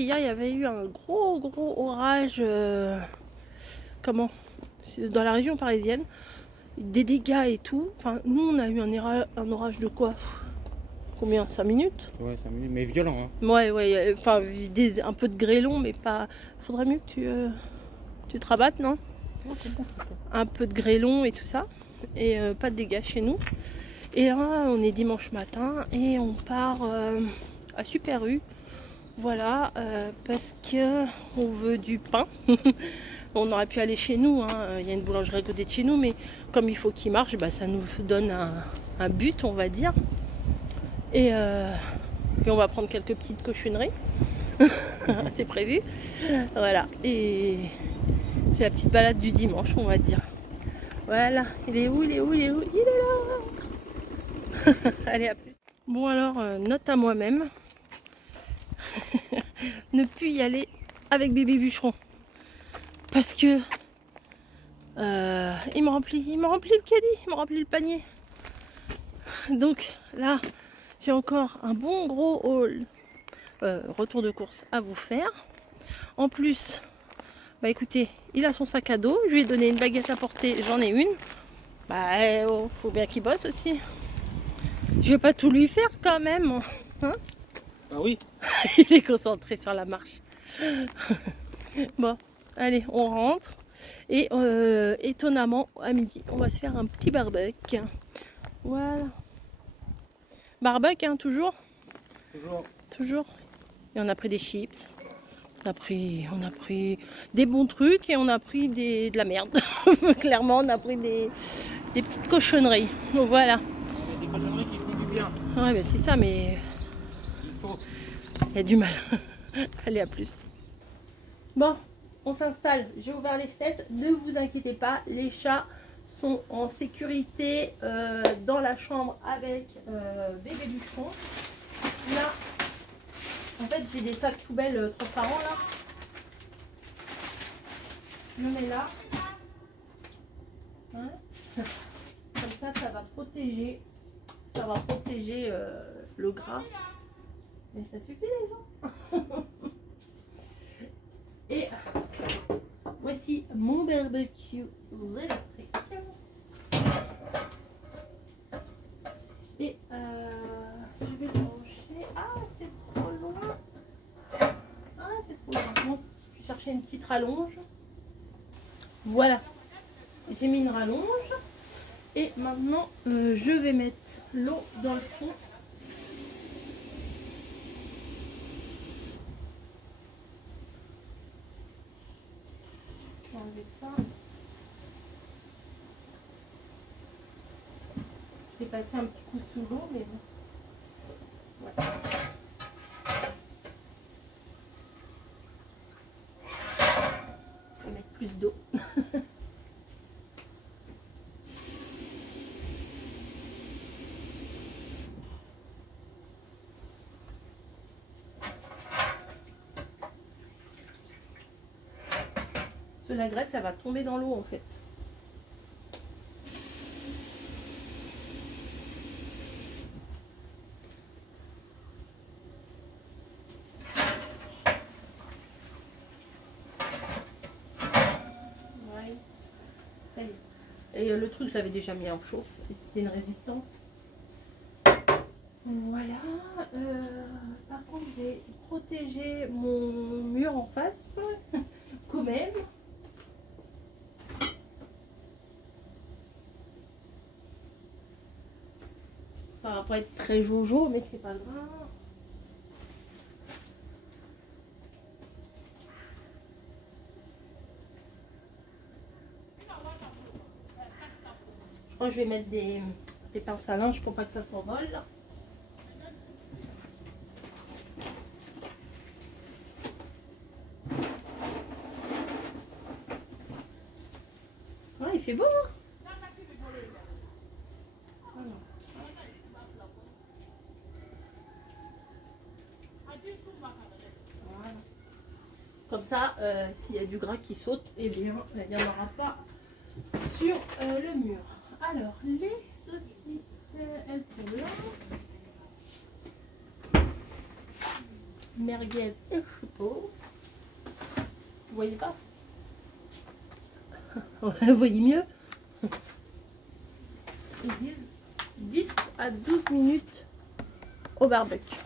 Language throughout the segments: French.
qu'hier il y avait eu un gros orage, comment, dans la région parisienne, des dégâts et tout. Enfin, nous on a eu un orage de quoi? Combien? 5 minutes? Ouais, 5 minutes, mais violent, hein. Ouais, enfin un peu de grêlon, mais pas. Faudrait mieux que tu te rabattes, non? Oh, c'est bon. Un peu de grêlon et tout ça, et pas de dégâts chez nous. Et là, on est dimanche matin et on part à Super U. Voilà, parce que on veut du pain. On aurait pu aller chez nous, hein. Il y a une boulangerie à côté de chez nous, mais comme il faut qu'il marche, bah, ça nous donne un but, on va dire. Et puis on va prendre quelques petites cochonneries. C'est prévu. Voilà, et c'est la petite balade du dimanche, on va dire. Voilà, il est où? Il est là. Allez, à plus. Bon alors, note à moi-même. Ne plus y aller avec bébé bûcheron. Parce que il me remplit le caddie, il me remplit le panier. Donc là, j'ai encore un bon gros haul retour de course à vous faire. En plus, bah écoutez, il a son sac à dos, je lui ai donné une baguette à porter, j'en ai une. Bah oh, faut bien qu'il bosse aussi. Je vais pas tout lui faire quand même. Hein? Ah oui. Il est concentré sur la marche. Bon, allez, on rentre. Et étonnamment, à midi, on va se faire un petit barbecue. Voilà. Barbecue, hein, toujours. Toujours. Et on a pris des chips. On a pris des bons trucs et on a pris de la merde. Clairement, on a pris des petites cochonneries. Donc, voilà. Des cochonneries qui font du bien. Ouais, mais c'est ça, mais Il faut. il y a du mal. Allez, à plus. Bon, on s'installe. J'ai ouvert les fenêtres. Ne vous inquiétez pas, les chats sont en sécurité dans la chambre avec bébé bûcheron. Là, en fait, j'ai des sacs poubelles transparents là. Je le mets là. Hein? Comme ça, ça va protéger. Ça va protéger le gras. Mais ça suffit les gens. Et voici mon barbecue électrique. Et je vais le brancher. Ah, c'est trop loin. Ah, c'est trop loin. Bon, je vais chercher une petite rallonge. Voilà. J'ai mis une rallonge. Et maintenant, je vais mettre l'eau dans le fond. Je vais enlever ça. Je vais passer un petit coup sous l'eau, mais bon. Voilà. Je vais mettre plus d'eau. La graisse, ça va tomber dans l'eau en fait. Ouais. Ça y est. Et le truc, je l'avais déjà mis en chauffe. C'est une résistance. Voilà. Par contre, je vais protéger mon mur en face quand même. Ça va pas être très jojo, mais c'est pas grave. Je crois que je vais mettre des pinces à linge pour pas que ça s'envole. Ah, il fait beau, hein? Voilà. Comme ça, s'il y a du gras qui saute, eh bien, il n'y en aura pas sur le mur. Alors, les saucisses, elles sont là. merguez et choupeau. Vous voyez pas? Vous voyez mieux? Ils disent 10 à 12 minutes au barbecue.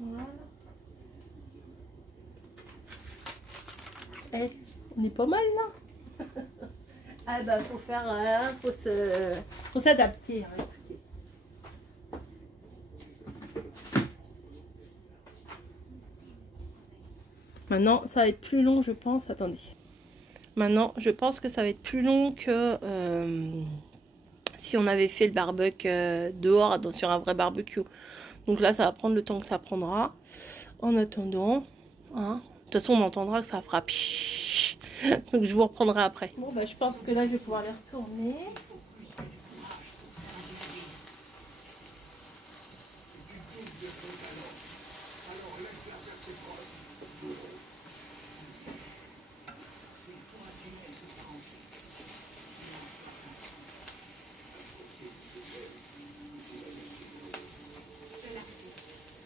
Voilà. Eh, on est pas mal là. Ah bah faut faire, faut s'adapter. Hein, écoutez. Maintenant, ça va être plus long, je pense. Attendez. Maintenant, je pense que ça va être plus long que si on avait fait le barbecue dehors sur un vrai barbecue. Donc là, ça va prendre le temps que ça prendra. En attendant, hein, de toute façon, on entendra que ça fera pshhh. Donc je vous reprendrai après. Bon, bah, je pense que là, je vais pouvoir les retourner.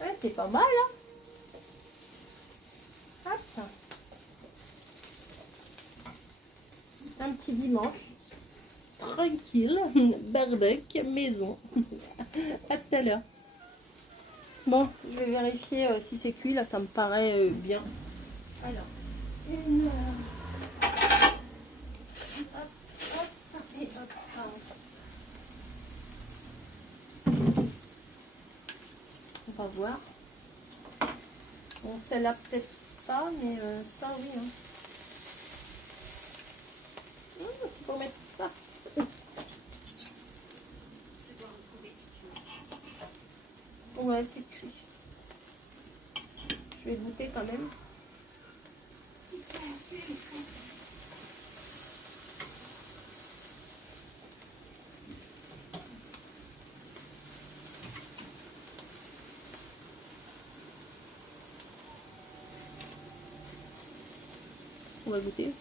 Ouais, c'est pas mal, hein. Hop. Un petit dimanche. Tranquille. Barbecue, maison. À tout à l'heure. Bon, je vais vérifier si c'est cuit. Là, ça me paraît bien. Alors, une... hop, hop, et hop, hop. On va voir. Bon, celle-là peut-être pas, mais ça oui. Hein. Tu peux mettre ça. Ouais, c'est cuit. Je vais goûter quand même. On va goûter.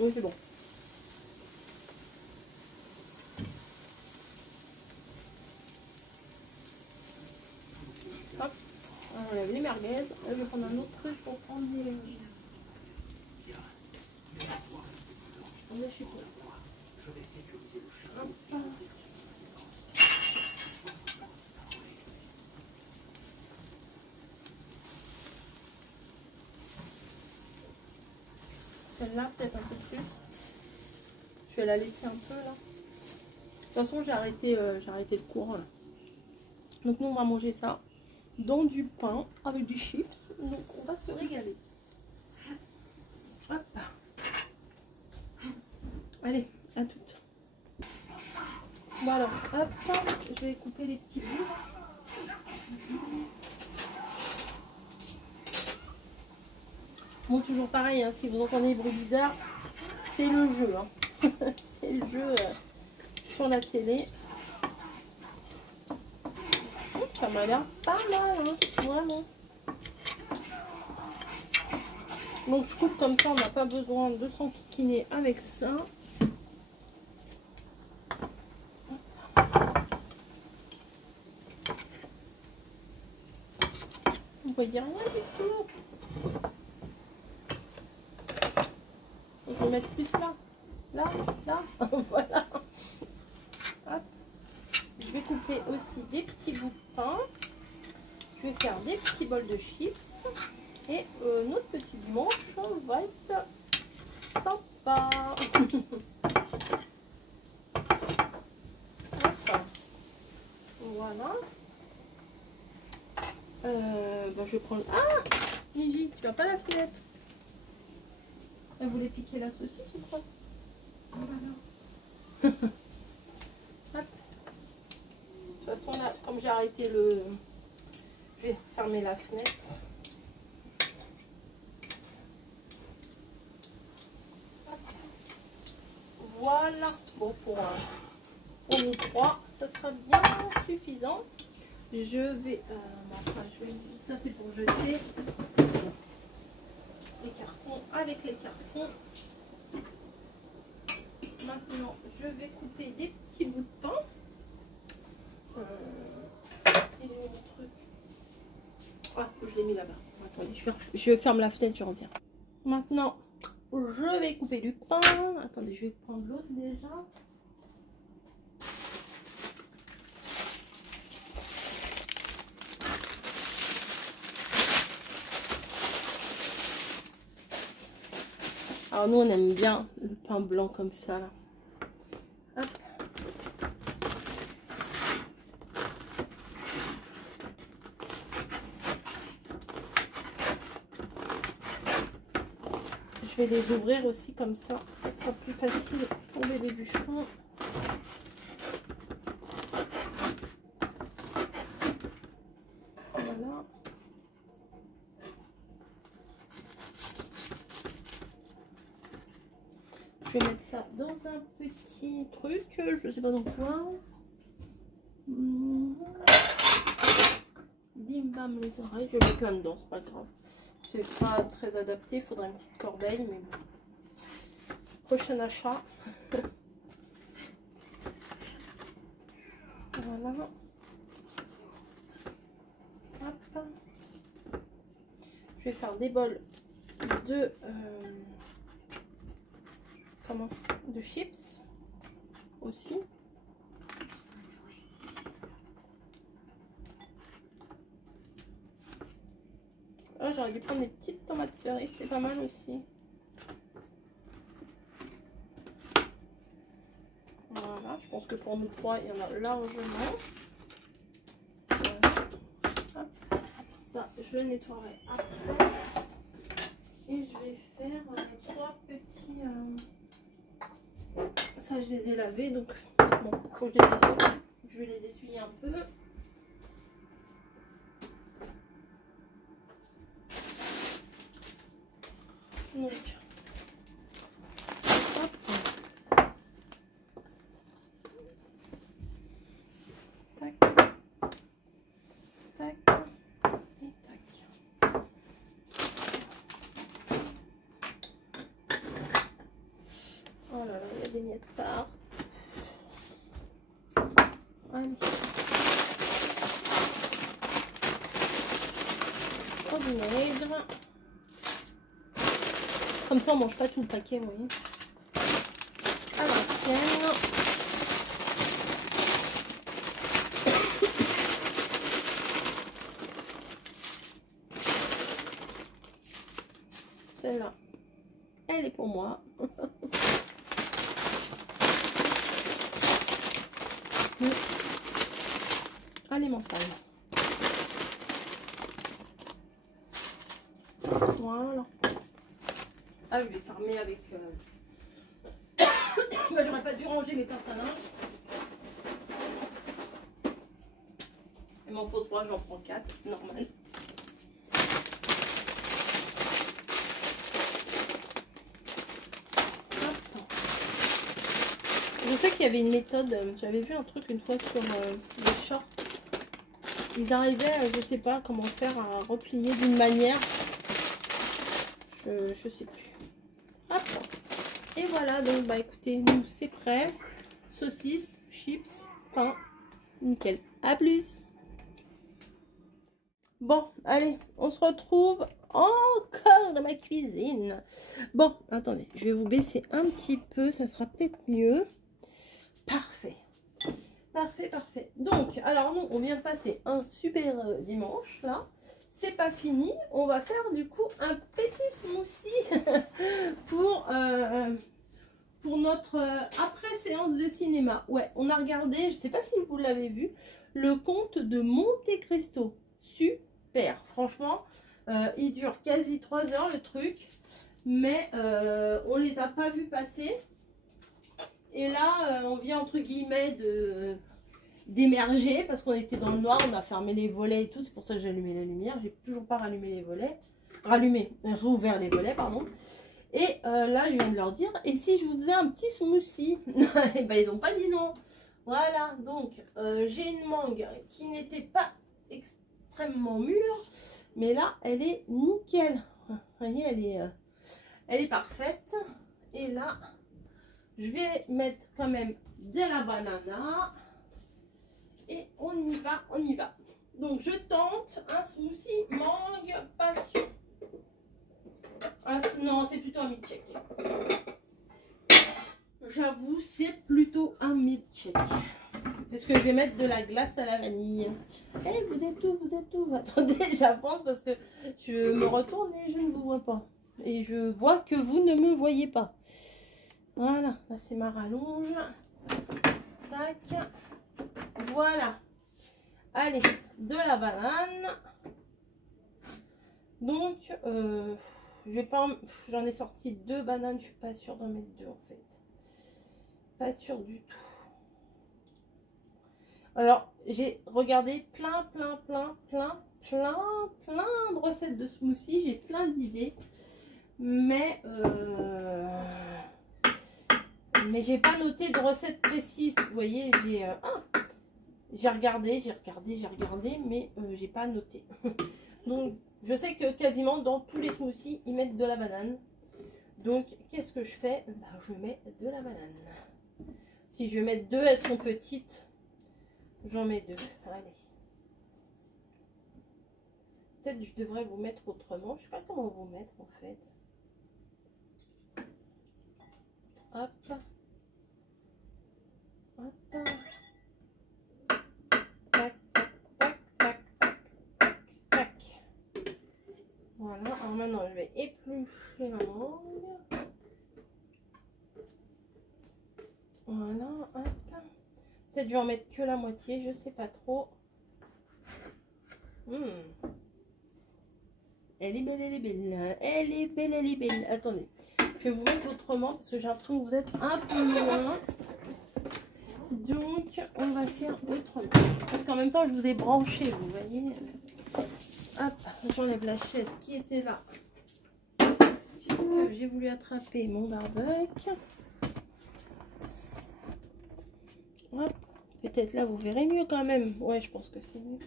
Oui, c'est bon. Hop, on enlève les merguez. Là, je vais prendre un autre truc pour prendre les... Celle-là, peut-être un peu plus. Je vais la laisser un peu là. De toute façon, j'ai arrêté le cours là. Donc nous, on va manger ça dans du pain avec du chips. Donc on va se régaler. Hop. Allez, à toutes. Bon alors, hop, je vais couper les petits bouts. Bon, toujours pareil, hein, si vous entendez des bruits bizarres, c'est le jeu. Hein. C'est le jeu sur la télé. Ça m'a l'air pas mal, hein. Vraiment. Donc je coupe comme ça, on n'a pas besoin de s'enquiquiner avec ça. Vous voyez rien du tout. Je vais mettre plus là. Là. Voilà. Hop. Je vais couper aussi des petits bouts de pain. Je vais faire des petits bols de chips. Et notre petit dimanche va être sympa. Voilà. Je vais prendre... Ah Niji, tu n'as pas la filette. Elle voulait piquer la saucisse ou quoi? Hop. De toute façon, là, comme j'ai arrêté le... Je vais fermer la fenêtre. Voilà. Bon, pour nous trois, ça sera bien suffisant. Je vais... ça, c'est pour jeter les cartons avec les cartons. Maintenant, je vais couper des petits bouts de pain. Il est où mon truc? Ah, je l'ai mis là-bas. Attendez, je ferme la fenêtre, je reviens. Maintenant, je vais couper du pain. Attendez, je vais prendre l'autre déjà. Alors nous, on aime bien le pain blanc comme ça, là. Hop. Je vais les ouvrir aussi comme ça sera plus facile pour les bûcherons. Voilà. Je vais mettre ça dans un petit truc, je sais pas dans quoi. Bim bam les oreilles, je vais mettre là-dedans, c'est pas grave. C'est pas très adapté, il faudrait une petite corbeille, mais bon. Prochain achat. Voilà. Hop. Je vais faire des bols de de chips aussi. Oh, j'aurais dû prendre des petites tomates cerises, c'est pas mal aussi. Voilà, je pense que pour nous trois, il y en a largement. Ça, je nettoierai après. Et je vais faire trois petits... Ça, je les ai lavés, donc bon, faut que je les essuie. Je vais les essuyer un peu. Donc, hop. Tac, tac, et tac. Oh là là, il y a des miettes par. Allez. Au vinaigre. Comme ça, on mange pas tout le paquet, vous voyez. À l'ancienne. Celle-là, elle est pour moi. Allez, mon fan. Voilà. Ah, je vais fermer avec... bah, j'aurais pas dû ranger mes pinces à linge. Il m'en faut 3, j'en prends 4, normal. Je sais qu'il y avait une méthode, j'avais vu un truc une fois sur les shorts. Ils arrivaient, je sais pas comment faire, à replier d'une manière. Je sais plus. Hop. Et voilà, donc bah écoutez, nous c'est prêt. Saucisses, chips, pain, nickel. À plus. Bon, allez, on se retrouve encore dans ma cuisine. Bon, attendez, je vais vous baisser un petit peu, ça sera peut-être mieux. Parfait. Parfait, parfait. Donc, alors nous, on vient de passer un super dimanche, là. C'est pas fini. On va faire du coup un petit smoothie pour notre après-séance de cinéma. Ouais, on a regardé, je sais pas si vous l'avez vu, le conte de Monte Cristo. Super, franchement. Il dure quasi 3 heures le truc. mais on les a pas vus passer. Et là, on vient entre guillemets d'émerger parce qu'on était dans le noir, on a fermé les volets et tout. C'est pour ça que j'ai allumé la lumière. J'ai toujours pas rallumé les volets, rouvert les volets, pardon. Et là, je viens de leur dire, et si je vous faisais un petit smoothie? Et ben, ils n'ont pas dit non. Voilà, donc j'ai une mangue qui n'était pas extrêmement mûre, mais là, elle est nickel. Vous voyez, elle est parfaite. Et là, je vais mettre quand même de la banana. Et on y va, on y va. Donc, je tente un smoothie mangue passion. Ah, non, c'est plutôt un milkshake. J'avoue, c'est plutôt un milkshake. Parce que je vais mettre de la glace à la vanille. Eh, vous êtes où? Vous êtes où? Attendez, j'avance parce que je me retourne et je ne vous vois pas. Et je vois que vous ne me voyez pas. Voilà, là c'est ma rallonge. Tac. Voilà. Allez, de la banane. Donc, j'en ai sorti 2 bananes. Je suis pas sûre d'en mettre 2 en fait. Pas sûre du tout. Alors, j'ai regardé plein de recettes de smoothie. J'ai plein d'idées. Mais j'ai pas noté de recettes précises. Vous voyez, j'ai regardé, mais j'ai pas noté. Donc, je sais que quasiment dans tous les smoothies, ils mettent de la banane. Donc, qu'est-ce que je fais? Ben, je mets de la banane. Si je vais mettre 2, elles sont petites. J'en mets 2. Allez. Peut-être que je devrais vous mettre autrement. Je sais pas comment vous mettre en fait. Hop. Hop. Tac, tac, tac, tac, tac, tac. Voilà. Alors maintenant, je vais éplucher ma mangue. Voilà. Hop. Peut-être je vais en mettre que la moitié, je sais pas trop. Elle est belle, elle est belle. Elle est belle, elle est belle. Attendez, je vais vous mettre autrement parce que j'ai l'impression que vous êtes un peu loin. Donc, on va faire autrement. Parce qu'en même temps, je vous ai branché, vous voyez. Hop, j'enlève la chaise qui était là. Puisque j'ai voulu attraper mon barbecue. Hop. Peut-être là, vous verrez mieux quand même. Ouais, je pense que c'est mieux.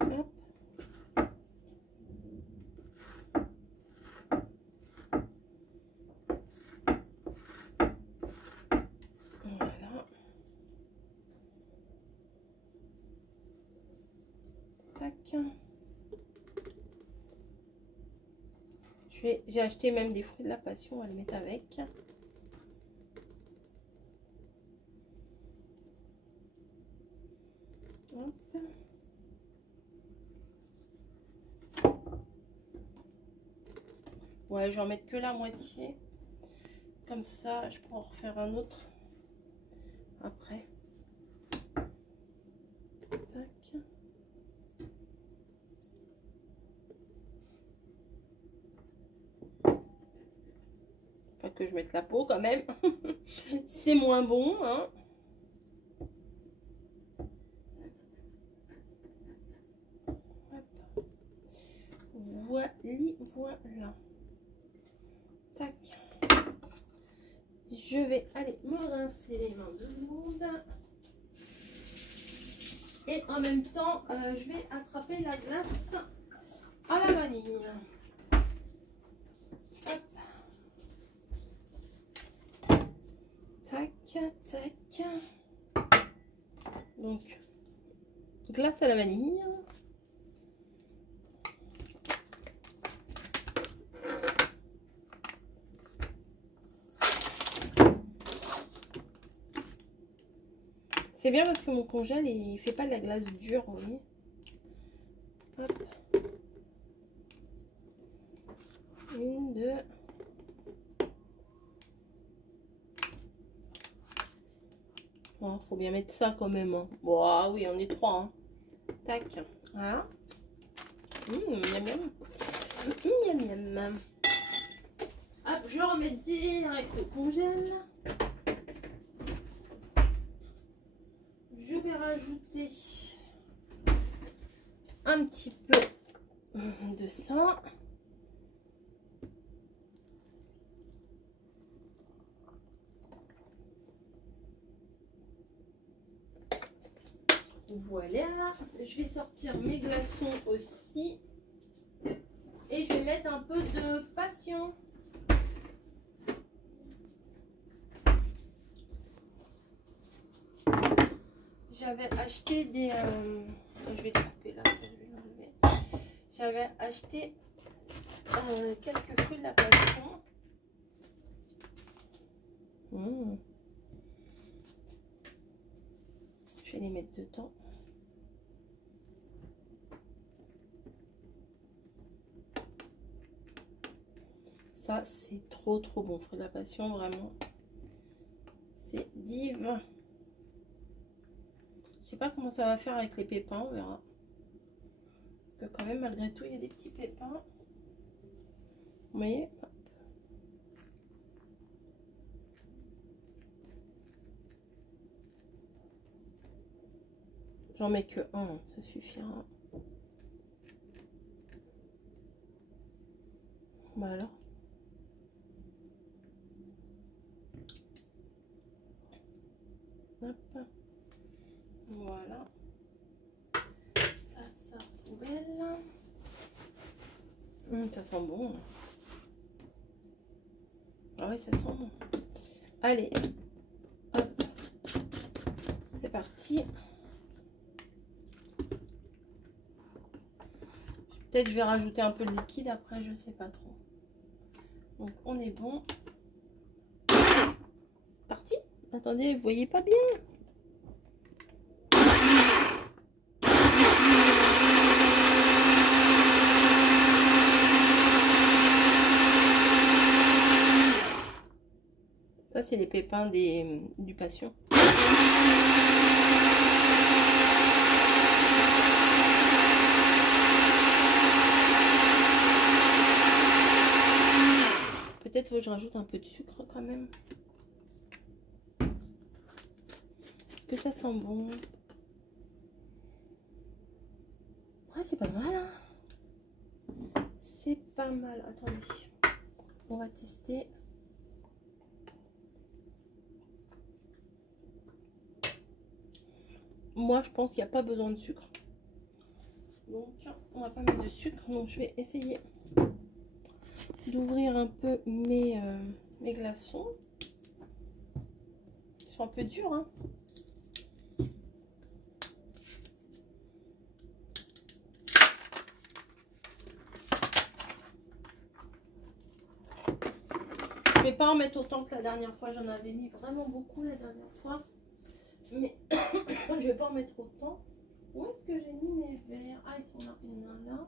Hop. Voilà. Tac. J'ai acheté même des fruits de la passion. On va les mettre avec. Hop. Ouais, je vais en mettre que la moitié. Comme ça, je peux en refaire un autre après. Tac. Pas que je mette la peau quand même. C'est moins bon, hein. Voilà. Tac. Je vais aller me rincer les mains 2 secondes. Et en même temps, je vais attraper la glace à la vanille. Hop. Tac, tac. Donc, glace à la vanille. C'est bien parce que mon congèle, il fait pas de la glace dure, vous voyez. Hop. 1, 2. Bon, faut bien mettre ça quand même. Hein. Bon, ah oui, on est 3. Hein. Tac. Voilà. Miam miam. Miam miam. je remets direct le congèle. Je vais rajouter un petit peu de ça. Voilà, je vais sortir mes glaçons aussi. Et je vais mettre un peu de passion. J'avais acheté des... je vais couper là, je vais l'enlever. J'avais acheté quelques fruits de la passion. Je vais les mettre dedans. Ça, c'est trop bon. Fruit de la passion, vraiment. C'est divin. Je sais pas comment ça va faire avec les pépins, on verra. Parce que quand même, malgré tout, il y a des petits pépins. Vous voyez? J'en mets que un, ça suffira. Bah alors. Hop. Voilà. Ça poubelle. Ça sent bon. Ah oui, ça sent bon. Allez. Hop. C'est parti. Peut-être je vais rajouter un peu de liquide après, je sais pas trop. Donc on est bon. Parti. Attendez, vous voyez pas bien. Ça c'est les pépins du passion. Peut-être faut que je rajoute un peu de sucre quand même. Est-ce que ça sent bon? Ouais, c'est pas mal. Hein, c'est pas mal. Attendez. On va tester. Moi, je pense qu'il n'y a pas besoin de sucre. Donc, on va pas mettre de sucre. Donc, je vais essayer d'ouvrir un peu mes glaçons. Ils sont un peu durs, hein. Je vais pas en mettre autant que la dernière fois. J'en avais mis vraiment beaucoup la dernière fois. Mais je vais pas en mettre autant. Où est-ce que j'ai mis mes verres? Ah, ils sont là. Il y en a un là.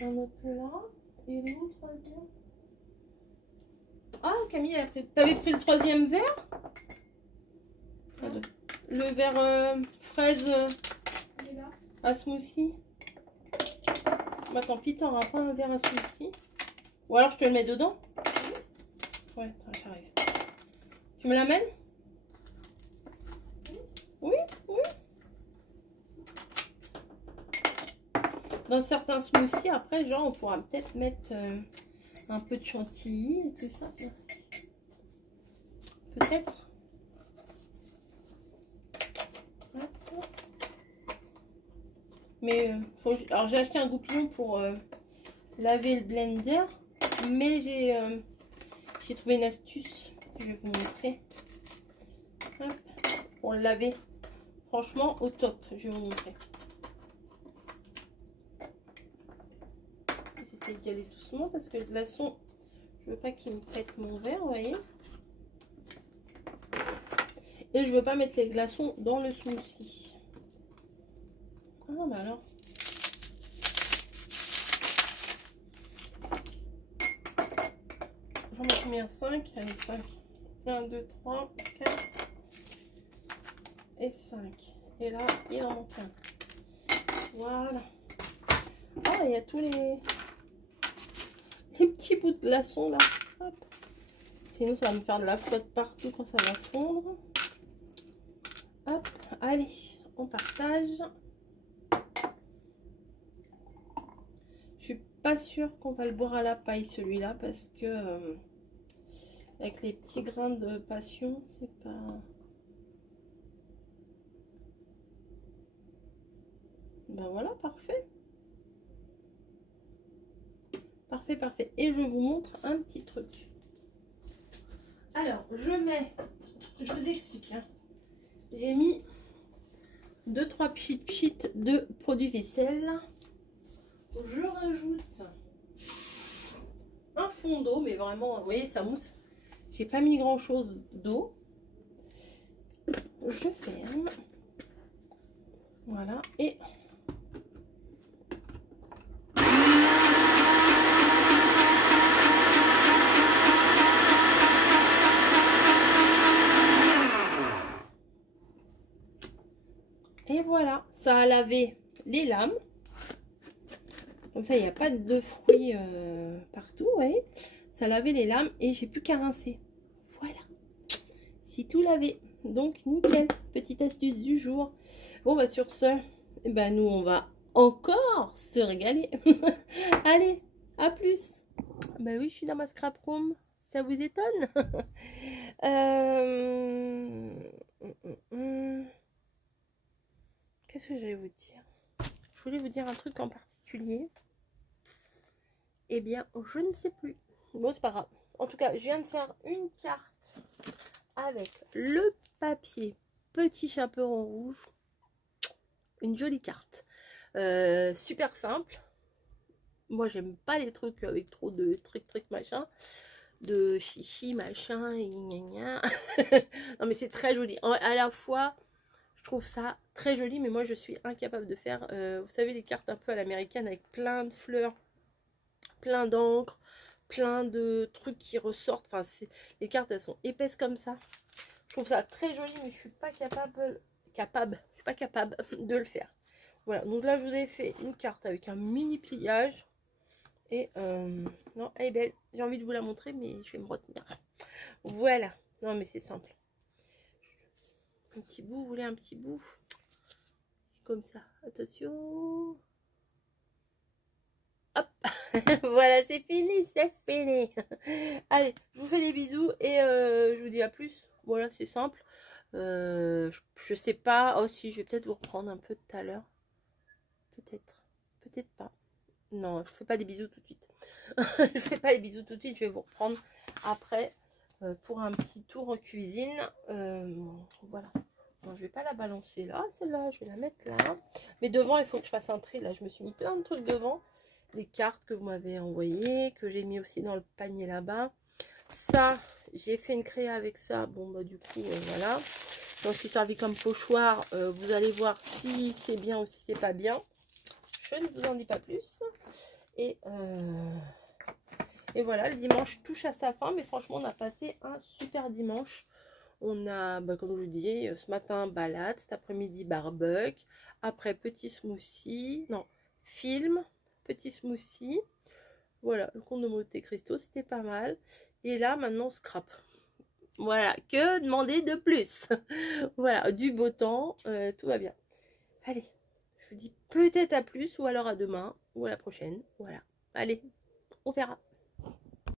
Un autre là. Et le troisième. Ah, Camille, elle a pris. T'avais pris le troisième verre? Le verre fraise à smoothie. Bah tant pis, t'auras pas un verre à smoothie. Ou alors je te le mets dedans. Ouais, j'arrive. Tu me l'amènes? Oui, oui. Dans certains smoothies, après, genre, on pourra peut-être mettre un peu de chantilly et tout ça. Merci. Peut-être. Mais alors j'ai acheté un goupillon pour laver le blender, mais j'ai trouvé une astuce que je vais vous montrer. Hop, pour le laver. Franchement, au top. Je vais vous montrer. J'essaie d'y aller doucement parce que le glaçon, je veux pas qu'il me pète mon verre, vous voyez. Et je veux pas mettre les glaçons dans le smoothie. Ah bah alors. J'en mets combien? 5? Allez, 5. 1, 2, 3, 4 et 5. Et là, il en manque un. Voilà. Ah, il y a tous les les petits bouts de glaçons là. Hop. Sinon ça va me faire de la flotte partout quand ça va fondre. Hop, allez, on partage. Je suis pas sûre qu'on va le boire à la paille celui-là parce que avec les petits grains de passion, c'est pas... Ben voilà, parfait. Parfait, parfait. Et je vous montre un petit truc. Alors, je vous explique. Hein. J'ai mis 2-3 pchit de produits vaisselle. Je rajoute un fond d'eau, mais vraiment, vous voyez, ça mousse. J'ai pas mis grand chose d'eau. Je ferme. Voilà. Et voilà, ça a lavé les lames. Comme ça, il n'y a pas de fruits partout, vous voyez. Ça a lavé les lames et j'ai plus qu'à rincer. Voilà. C'est tout lavé. Donc, nickel. Petite astuce du jour. Bon, bah sur ce, eh ben, nous, on va encore se régaler. Allez, à plus. Bah oui, je suis dans ma scrap room. Ça vous étonne? Qu'est-ce que j'allais vous dire? Je voulais vous dire un truc en particulier. Eh bien, je ne sais plus. Bon, c'est pas grave. En tout cas, je viens de faire une carte avec le papier petit chaperon rouge. Une jolie carte. Super simple. Moi, j'aime pas les trucs avec trop de trucs machin. De chichi machin et gna gna. Non, mais c'est très joli. À la fois... Je trouve ça très joli, mais moi je suis incapable de faire, vous savez, les cartes un peu à l'américaine avec plein de fleurs, plein d'encre, plein de trucs qui ressortent. Enfin, les cartes, elles sont épaisses comme ça. Je trouve ça très joli, mais je suis pas capable de le faire. Voilà, donc là je vous ai fait une carte avec un mini pliage. Et non, elle est belle. J'ai envie de vous la montrer, mais je vais me retenir. Voilà, non mais c'est simple. Un petit bout, vous voulez un petit bout? Comme ça, attention. Hop. Voilà, c'est fini, c'est fini. Allez, je vous fais des bisous et je vous dis à plus. Voilà, c'est simple. Je sais pas. Oh si, je vais peut-être vous reprendre un peu tout à l'heure. Peut-être. Peut-être pas. Non, je fais pas des bisous tout de suite. Je fais pas les bisous tout de suite. Je vais vous reprendre après pour un petit tour en cuisine. Voilà. Bon, je vais pas la balancer là, celle-là, je vais la mettre là. Mais devant, il faut que je fasse un tri. Là, je me suis mis plein de trucs devant. Des cartes que vous m'avez envoyées, que j'ai mis aussi dans le panier là-bas. Ça, j'ai fait une créa avec ça. Bon, bah du coup, voilà. Donc, je suis servi comme pochoir. Vous allez voir si c'est bien ou si c'est pas bien. Je ne vous en dis pas plus. Et voilà, le dimanche touche à sa fin. Mais franchement, on a passé un super dimanche. On a, bah, comme je vous disais, ce matin, balade. Cet après-midi, barbecue. Après, petit smoothie. Non, film. Petit smoothie. Voilà, le conte de Monte Cristo, c'était pas mal. Et là, maintenant, scrap. Voilà, que demander de plus? Voilà, du beau temps, tout va bien. Allez, je vous dis peut-être à plus, ou alors à demain, ou à la prochaine. Voilà, allez, on verra.